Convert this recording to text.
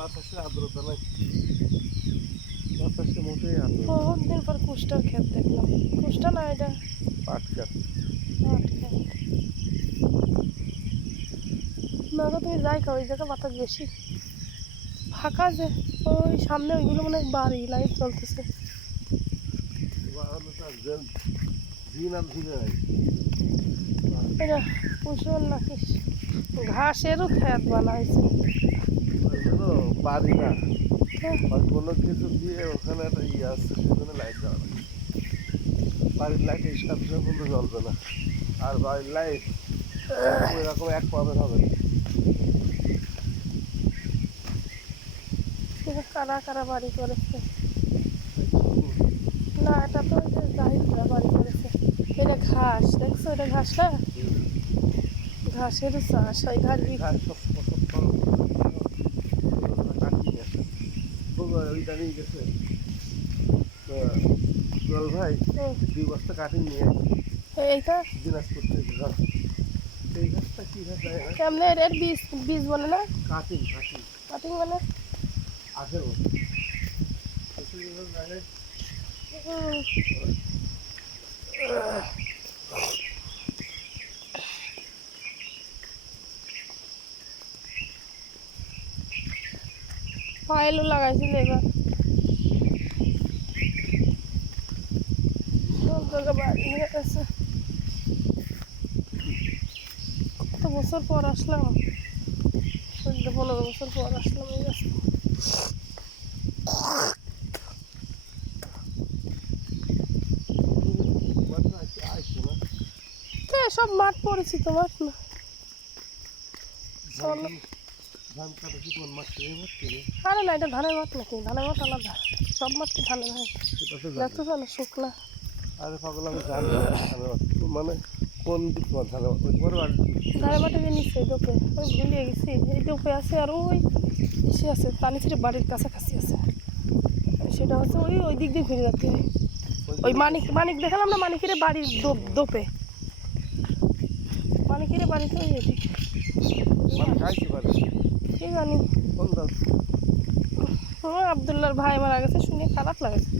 বাতাসে আর্দ্রতা নাই, বাতাসে মোটেই আর্দ্রতা। বহুত দিন পর কুষ্টার ক্ষেত দেখলাম। কুষ্টা না এটা পাট গাছ। পাট ক্ষেত। মাগো তুমি যাই খাও, ওই জায়গা বাতাস বেশি ফাঁকা যে। ওই সামনে ওইগুলো মানে বাড়ি লাইট চলতেছে। এটা কুসুম নাকি ঘাসেরও ক্ষেত বানাইছে। বাড়ি না, কোনো কিছু দিয়ে ওখানে একটা ইয়ে আছে, সেখানে লাইট দেওয়া লাগে। বাড়ির লাইট এই সাত পর্যন্ত জ্বলবে না, আর বাড়ির লাইট এরকম এক পাবেন হবে না। কারা কারা বাড়ি করেছে না, এটা তো ওই যে জাহিদরা বাড়ি করেছে। এটা ঘাস দেখছো, এটা ঘাস না, ঘাসের চাষ হয়। ঘাস ওইটা নিয়ে গেছে ভাই, 2 বস্তা কাটিং নিয়ে এইটা দিনাজপুর থেকে। এই গাছটা কি গাছ যায় না, কেমনে এর বীজ বীজ বলে না, কাটিং কাটিং কাটিং মানে 18 বছর জায়গায়। পায়েলও লাগাইছিল এবার। সব জায়গা বাড়ি হয়ে গেছে। কত বছর পর আসলাম, 14-15 বছর পর আসলাম এই রাস্তা। সব মাঠ পরিচিত মাঠ না। আরে না, এটা ধানের মাঠ নাকি? ধানের মাঠ আলাদা, সব মাঠ কি ধানের হয়? দেখতে না শুকনা। আরে পাগল, আমি জানি মানে কোন দিক ধানের মাঠে যে নিচে ডোপে, আমি ভুলিয়ে গেছি। এই ডোপে আছে আর ওই সে আছে তানিছির বাড়ির কাছাকাছি আছে। সেটা হচ্ছে ওই ওই দিক দিয়ে ঘুরে যাচ্ছে। ওই মানিক মানিক দেখালাম না, মানিকের বাড়ির দোপে, মানিকের বাড়িতে ওই এদিক। কি জানি, আবদুল্লার ভাই মারা গেছে শুনে খারাপ লাগেছে।